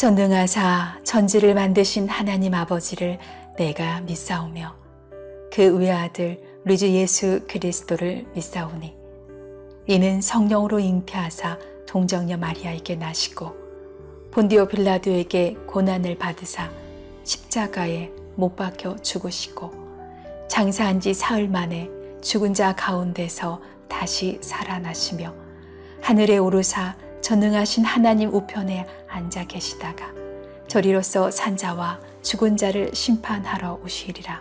전능하사 천지를 만드신 하나님 아버지를 내가 믿사오며 그 외아들 우리 주 예수 그리스도를 믿사오니 이는 성령으로 잉태하사 동정녀 마리아에게 나시고 본디오 빌라도에게 고난을 받으사 십자가에 못 박혀 죽으시고 장사한 지 사흘 만에 죽은 자 가운데서 다시 살아나시며 하늘에 오르사 전능하신 하나님 우편에 앉아 계시다가 저리로서 산자와 죽은 자를 심판하러 오시리라.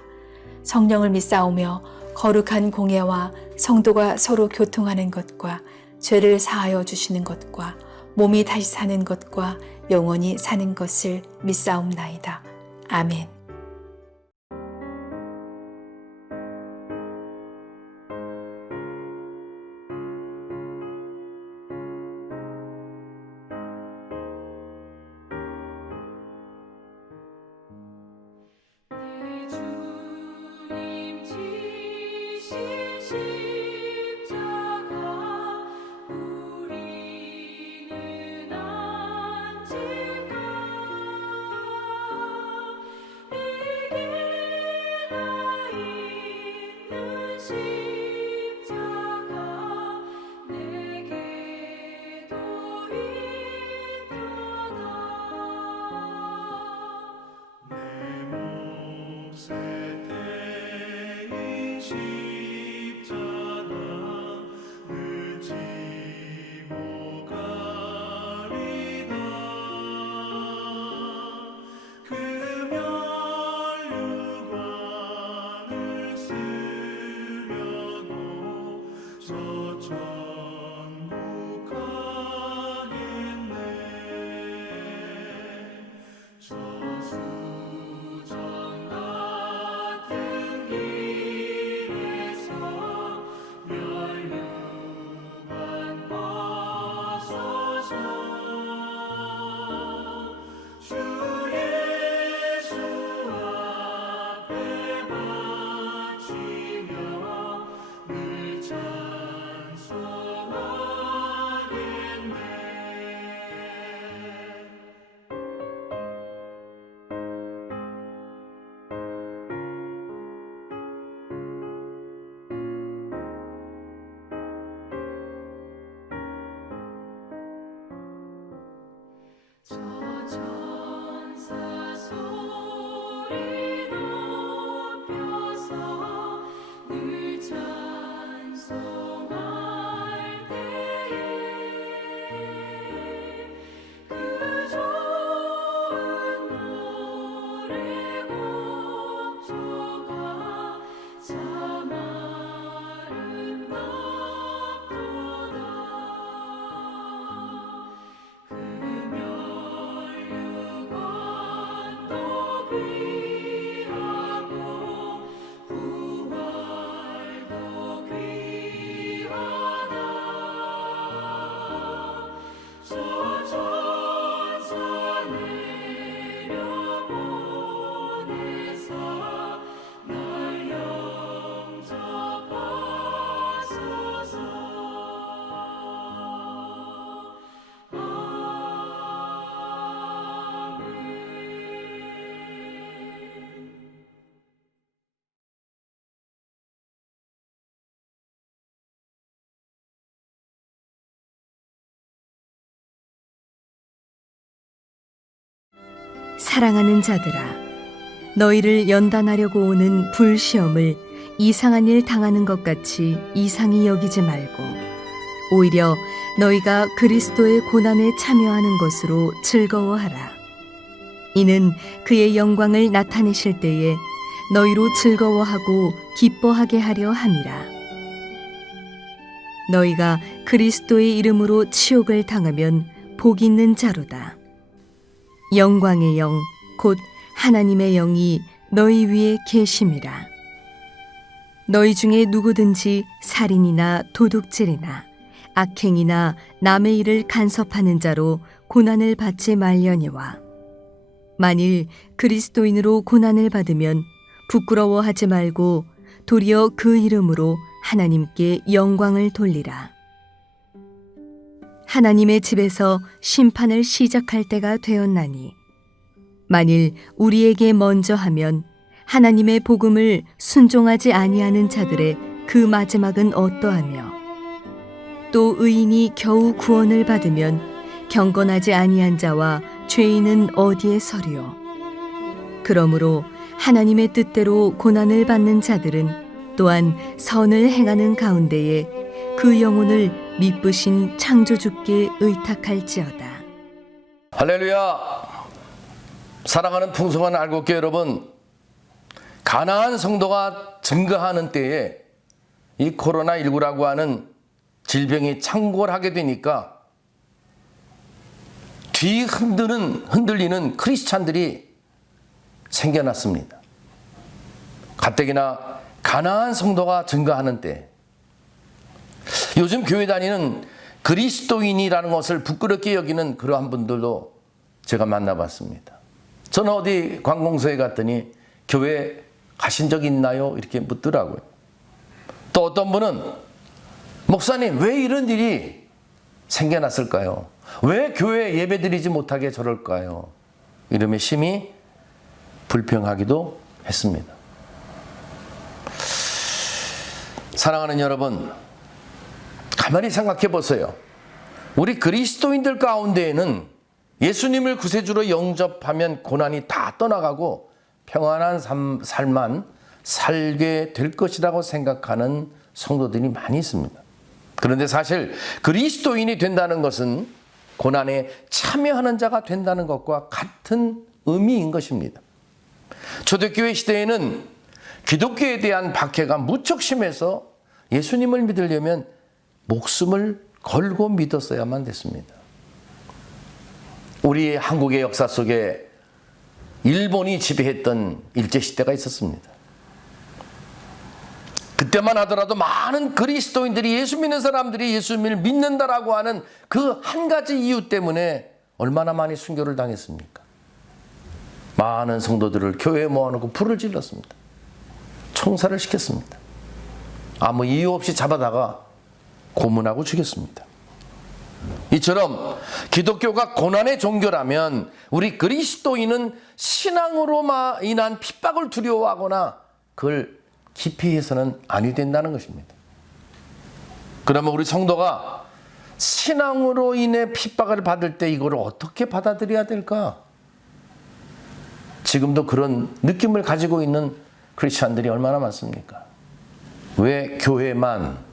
성령을 믿사오며 거룩한 공예와 성도가 서로 교통하는 것과 죄를 사하여 주시는 것과 몸이 다시 사는 것과 영원히 사는 것을 믿사옵나이다. 아멘. 사랑하는 자들아, 너희를 연단하려고 오는 불시험을 이상한 일 당하는 것 같이 이상히 여기지 말고 오히려 너희가 그리스도의 고난에 참여하는 것으로 즐거워하라. 이는 그의 영광을 나타내실 때에 너희로 즐거워하고 기뻐하게 하려 함이라. 너희가 그리스도의 이름으로 치욕을 당하면 복 있는 자로다. 영광의 영, 곧 하나님의 영이 너희 위에 계심이라. 너희 중에 누구든지 살인이나 도둑질이나 악행이나 남의 일을 간섭하는 자로 고난을 받지 말려니와 만일 그리스도인으로 고난을 받으면 부끄러워하지 말고 도리어 그 이름으로 하나님께 영광을 돌리라. 하나님의 집에서 심판을 시작할 때가 되었나니 만일 우리에게 먼저 하면 하나님의 복음을 순종하지 아니하는 자들의 그 마지막은 어떠하며 또 의인이 겨우 구원을 받으면 경건하지 아니한 자와 죄인은 어디에 서리요. 그러므로 하나님의 뜻대로 고난을 받는 자들은 또한 선을 행하는 가운데에 그 영혼을 미쁘신 창조주께 의탁할지어다. 할렐루야. 사랑하는 풍성한 알곡교 여러분, 가나안 성도가 증가하는 때에 이 코로나19라고 하는 질병이 창궐하게 되니까 뒤 흔들리는 크리스찬들이 생겨났습니다. 가뜩이나 가나안 성도가 증가하는 때, 요즘 교회 다니는 그리스도인이라는 것을 부끄럽게 여기는 그러한 분들도 제가 만나봤습니다. 저는 어디 관공서에 갔더니 교회 가신 적 있나요? 이렇게 묻더라고요. 또 어떤 분은 목사님, 왜 이런 일이 생겨났을까요? 왜 교회 예배드리지 못하게 저럴까요? 이러며 심히 불평하기도 했습니다. 사랑하는 여러분, 가만히 생각해 보세요. 우리 그리스도인들 가운데에는 예수님을 구세주로 영접하면 고난이 다 떠나가고 평안한 삶만 살게 될 것이라고 생각하는 성도들이 많이 있습니다. 그런데 사실 그리스도인이 된다는 것은 고난에 참여하는 자가 된다는 것과 같은 의미인 것입니다. 초대교회 시대에는 기독교에 대한 박해가 무척 심해서 예수님을 믿으려면 목숨을 걸고 믿었어야만 됐습니다. 우리 한국의 역사 속에 일본이 지배했던 일제시대가 있었습니다. 그때만 하더라도 많은 그리스도인들이, 예수 믿는 사람들이 예수님을 믿는다라고 하는 그 한 가지 이유 때문에 얼마나 많이 순교를 당했습니까? 많은 성도들을 교회에 모아놓고 불을 질렀습니다. 총살을 시켰습니다. 아무 이유 없이 잡아다가 고문하고 죽였습니다. 이처럼 기독교가 고난의 종교라면 우리 그리스도인은 신앙으로 인한 핍박을 두려워하거나 그걸 기피해서는 아니 된다는 것입니다. 그러면 우리 성도가 신앙으로 인해 핍박을 받을 때 이걸 어떻게 받아들여야 될까? 지금도 그런 느낌을 가지고 있는 크리스찬들이 얼마나 많습니까? 왜 교회만,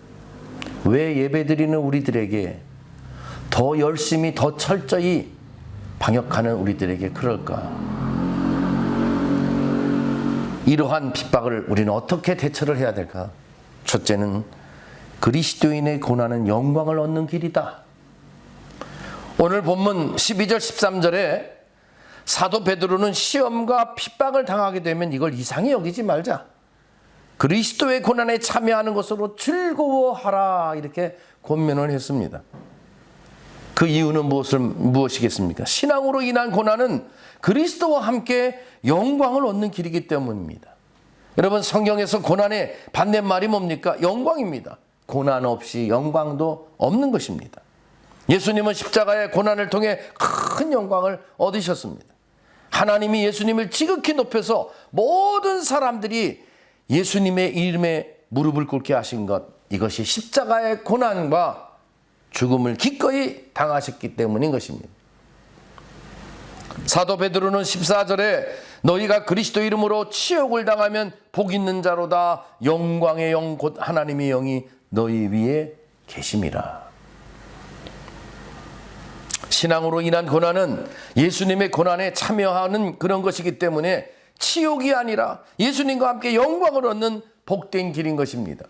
왜 예배드리는 우리들에게 더 열심히, 더 철저히 방역하는 우리들에게 그럴까? 이러한 핍박을 우리는 어떻게 대처를 해야 될까? 첫째는 그리스도인의 고난은 영광을 얻는 길이다. 오늘 본문 12절 13절에 사도 베드로는 시험과 핍박을 당하게 되면 이걸 이상히 여기지 말자. 그리스도의 고난에 참여하는 것으로 즐거워하라. 이렇게 권면을 했습니다. 그 이유는 무엇이겠습니까? 신앙으로 인한 고난은 그리스도와 함께 영광을 얻는 길이기 때문입니다. 여러분, 성경에서 고난의 반대말이 뭡니까? 영광입니다. 고난 없이 영광도 없는 것입니다. 예수님은 십자가의 고난을 통해 큰 영광을 얻으셨습니다. 하나님이 예수님을 지극히 높여서 모든 사람들이 예수님의 이름에 무릎을 꿇게 하신 것, 이것이 십자가의 고난과 죽음을 기꺼이 당하셨기 때문인 것입니다. 사도 베드로는 14절에 너희가 그리스도 이름으로 치욕을 당하면 복 있는 자로다. 영광의 영 곧 하나님의 영이 너희 위에 계심이라. 신앙으로 인한 고난은 예수님의 고난에 참여하는 그런 것이기 때문에 치욕이 아니라 예수님과 함께 영광을 얻는 복된 길인 것입니다.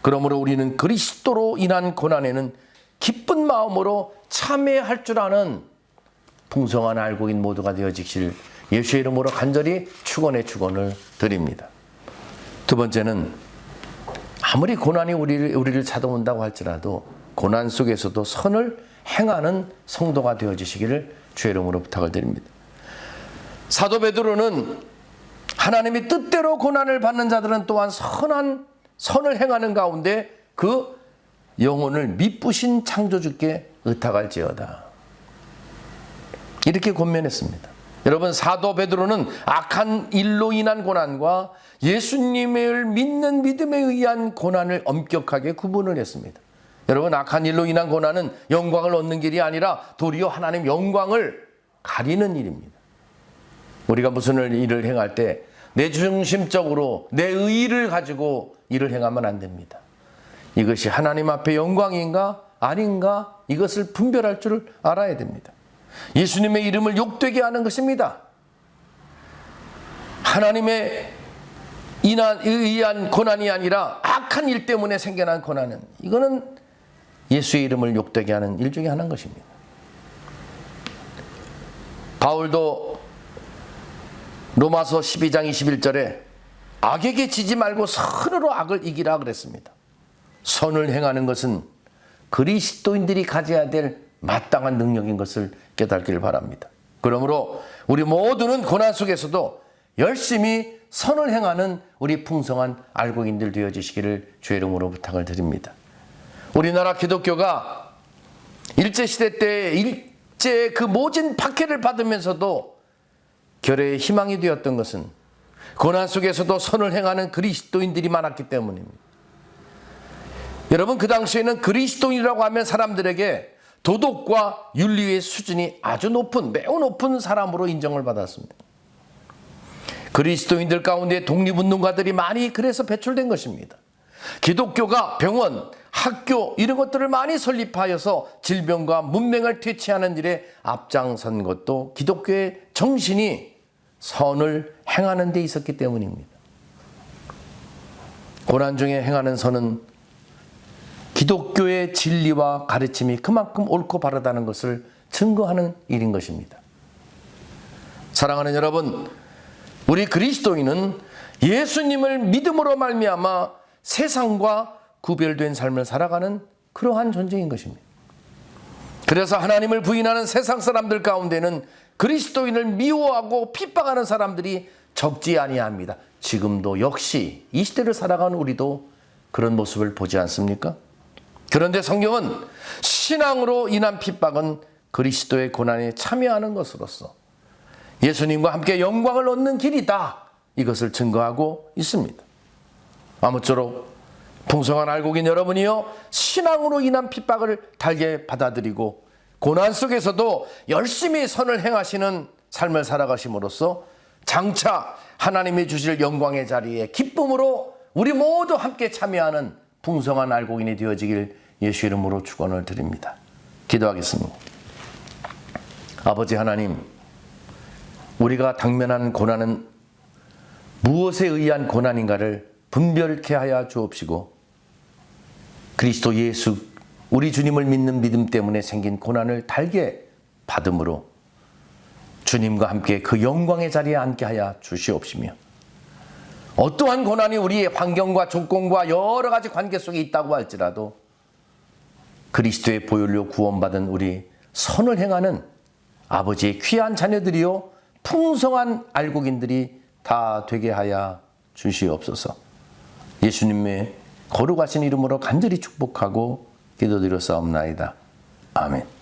그러므로 우리는 그리스도로 인한 고난에는 기쁜 마음으로 참여할 줄 아는 풍성한 알곡인 모두가 되어지길 예수의 이름으로 간절히 축원을 드립니다. 두 번째는 아무리 고난이 우리를 찾아온다고 할지라도 고난 속에서도 선을 행하는 성도가 되어지시기를 주의 이름으로 부탁을 드립니다. 사도 베드로는 하나님의 뜻대로 고난을 받는 자들은 또한 선을 행하는 가운데 그 영혼을 미쁘신 창조주께 의탁할지어다. 이렇게 권면했습니다. 여러분, 사도 베드로는 악한 일로 인한 고난과 예수님을 믿는 믿음에 의한 고난을 엄격하게 구분을 했습니다. 여러분, 악한 일로 인한 고난은 영광을 얻는 길이 아니라 도리어 하나님 영광을 가리는 일입니다. 우리가 무슨 일을 행할 때 내 중심적으로 내 의의를 가지고 일을 행하면 안 됩니다. 이것이 하나님 앞에 영광인가 아닌가, 이것을 분별할 줄 알아야 됩니다. 예수님의 이름을 욕되게 하는 것입니다. 하나님의 의한 고난이 아니라 악한 일 때문에 생겨난 고난은, 이거는 예수의 이름을 욕되게 하는 일 중에 하나인 것입니다. 바울도 로마서 12장 21절에 악에게 지지 말고 선으로 악을 이기라 그랬습니다. 선을 행하는 것은 그리스도인들이 가져야 될 마땅한 능력인 것을 깨닫기를 바랍니다. 그러므로 우리 모두는 고난 속에서도 열심히 선을 행하는 우리 풍성한 알곡인들 되어지시기를 주의 이름으로 부탁을 드립니다. 우리나라 기독교가 일제시대 때 일제의 그 모진 박해를 받으면서도 결의의 희망이 되었던 것은 고난 속에서도 선을 행하는 그리스도인들이 많았기 때문입니다. 여러분, 그 당시에는 그리스도인이라고 하면 사람들에게 도덕과 윤리의 수준이 아주 높은, 매우 높은 사람으로 인정을 받았습니다. 그리스도인들 가운데 독립운동가들이 많이 그래서 배출된 것입니다. 기독교가 병원, 학교 이런 것들을 많이 설립하여서 질병과 문맹을 퇴치하는 일에 앞장선 것도 기독교의 정신이 선을 행하는 데 있었기 때문입니다. 고난 중에 행하는 선은 기독교의 진리와 가르침이 그만큼 옳고 바르다는 것을 증거하는 일인 것입니다. 사랑하는 여러분, 우리 그리스도인은 예수님을 믿음으로 말미암아 세상과 구별된 삶을 살아가는 그러한 존재인 것입니다. 그래서 하나님을 부인하는 세상 사람들 가운데는 그리스도인을 미워하고 핍박하는 사람들이 적지 아니합니다. 지금도 역시 이 시대를 살아가는 우리도 그런 모습을 보지 않습니까? 그런데 성경은 신앙으로 인한 핍박은 그리스도의 고난에 참여하는 것으로서 예수님과 함께 영광을 얻는 길이다, 이것을 증거하고 있습니다. 아무쪼록 풍성한 알곡인 여러분이요, 신앙으로 인한 핍박을 달게 받아들이고 고난 속에서도 열심히 선을 행하시는 삶을 살아가심으로써 장차 하나님이 주실 영광의 자리에 기쁨으로 우리 모두 함께 참여하는 풍성한 알곡인이 되어지길 예수 이름으로 축원을 드립니다. 기도하겠습니다. 아버지 하나님, 우리가 당면한 고난은 무엇에 의한 고난인가를 분별케 하여 주옵시고, 그리스도 예수 우리 주님을 믿는 믿음 때문에 생긴 고난을 달게 받음으로 주님과 함께 그 영광의 자리에 앉게 하여 주시옵시며, 어떠한 고난이 우리의 환경과 조건과 여러 가지 관계 속에 있다고 할지라도 그리스도의 보혈로 구원받은 우리 선을 행하는 아버지의 귀한 자녀들이요 풍성한 알곡인들이 다 되게 하여 주시옵소서. 예수님의 거룩하신 이름으로 간절히 축복하고 기도드렸사옵나이다. 아멘.